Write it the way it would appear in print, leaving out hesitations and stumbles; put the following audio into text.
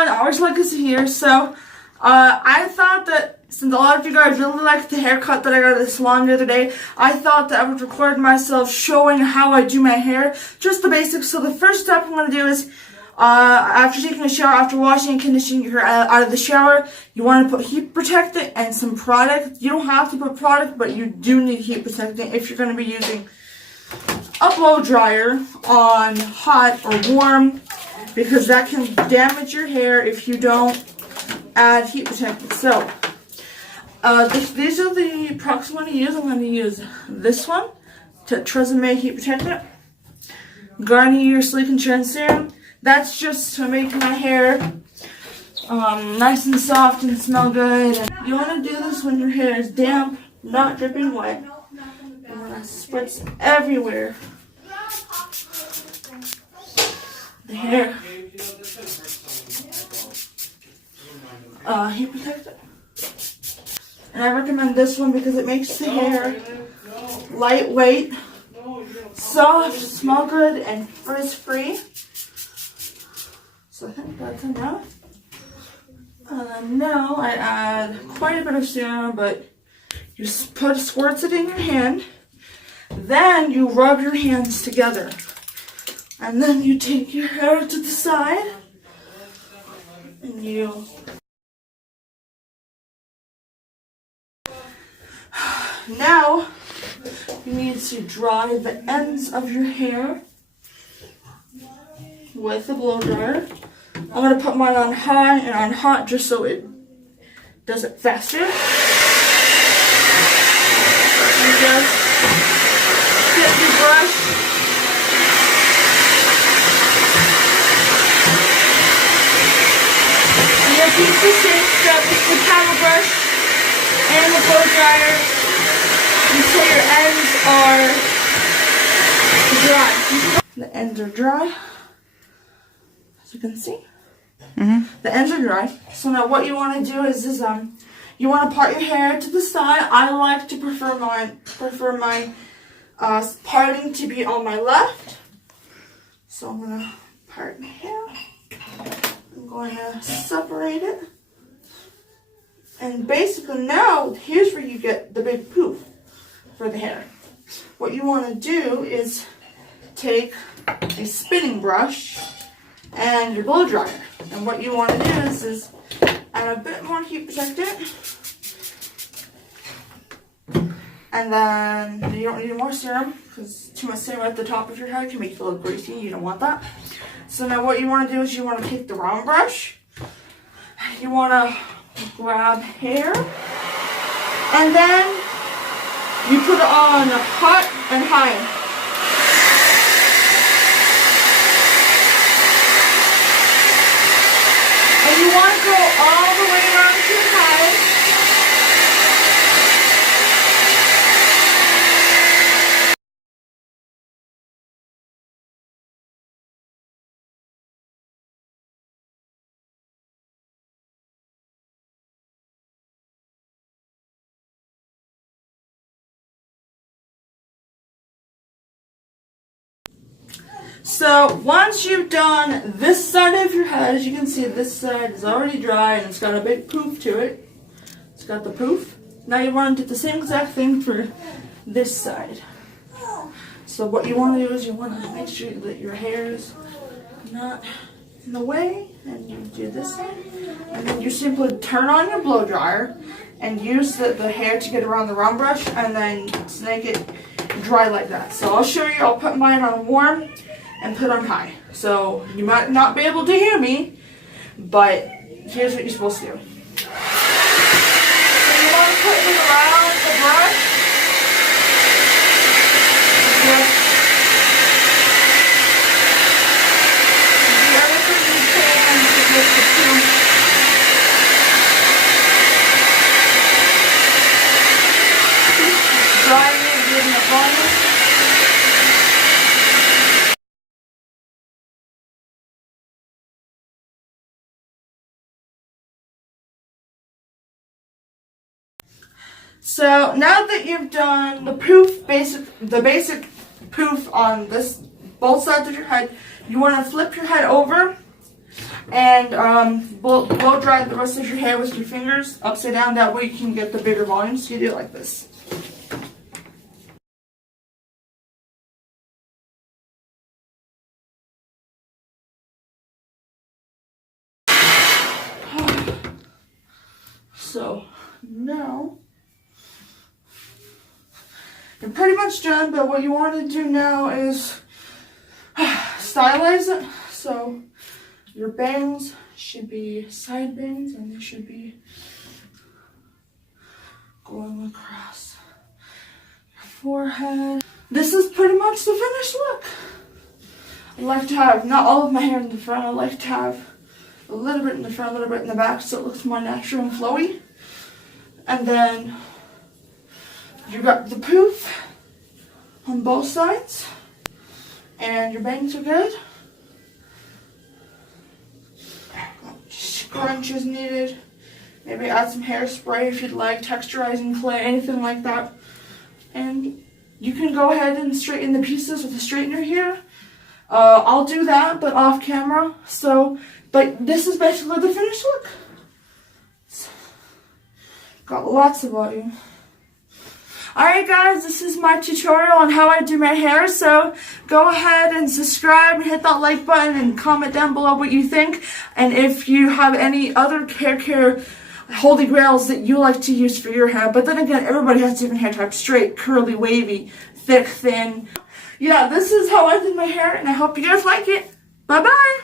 everyone, ArtworxLegacy here. So, I thought that since a lot of you guys really liked the haircut that I got at the salon the other day, I thought that I would record myself showing how I do my hair, just the basics. So the first step I'm going to do is, after taking a shower, after washing and conditioning your hair out of the shower, you want to put heat protectant and some product. You don't have to put product, but you do need heat protectant if you're going to be using a blow dryer on hot or warm, because that can damage your hair if you don't add heat protectant. So, these are the products I'm going to use. I'm going to use this one, Tresemme Heat Protectant, Garnier Sleek and Shine Serum. That's just to make my hair nice and soft and smell good. And you want to do this when your hair is damp, not dripping wet. And when it spreads everywhere. The hair. Heat protectant. And I recommend this one because it makes the hair lightweight, soft, smell good, and frizz-free. So I think that's enough. Now I add quite a bit of serum, but you squirts it in your hand. Then you rub your hands together. And then you take your hair to the side. And you... Now, you need to dry the ends of your hair with a blow dryer. I'm going to put mine on high and on hot just so it does it faster. You just get your brush. You just use the same step with the paddle brush and the blow dryer until your ends are dry. The ends are dry, as you can see. The ends are dry. So now what you want to do is you want to part your hair to the side. I like to prefer my parting to be on my left. So I'm gonna part my hair. I'm going to separate it. And basically now, here's where you get the big poof for the hair. What you want to do is take a spinning brush and your blow dryer. And what you want to do is add a bit more heat protectant. And then you don't need more serum, because too much serum at the top of your hair can make you look greasy. You don't want that. So now what you want to do is you want to take the round brush. You want to grab hair, and then you put it on hot and high. And you want to go all the way around to your head. So once you've done this side of your head, as you can see, this side is already dry and it's got a big poof to it. It's got the poof. Now you want to do the same exact thing for this side. So what you want to do is you want to make sure that your hair is not in the way, and you do this side. And then you simply turn on your blow dryer and use the hair to get around the round brush, and then snake it dry like that. So I'll show you. I'll put mine on warm and put on high. So you might not be able to hear me, but here's what you're supposed to do. So you want to put it around the brush. Just do everything you can to get the poof. Drying it, giving it volume. So now that you've done the basic poof on both sides of your head, you want to flip your head over and blow dry the rest of your hair with your fingers upside down. That way you can get the bigger volume. So you do it like this. So now you're pretty much done, but what you want to do now is stylize it. So your bangs should be side bangs, and they should be going across your forehead. This is pretty much the finished look. I like to have not all of my hair in the front. I like to have a little bit in the front, a little bit in the back, so it looks more natural and flowy. And then you got the poof on both sides, and your bangs are good. Scrunch is needed. Maybe add some hairspray if you'd like, texturizing clay, anything like that. And you can go ahead and straighten the pieces with a straightener here. I'll do that, but off camera. But this is basically the finished look. Got lots of volume. Alright guys, this is my tutorial on how I do my hair, so go ahead and subscribe and hit that like button and comment down below what you think. And if you have any other hair care holy grails that you like to use for your hair. But then again, everybody has different hair types: straight, curly, wavy, thick, thin. Yeah, this is how I did my hair, and I hope you guys like it. Bye bye!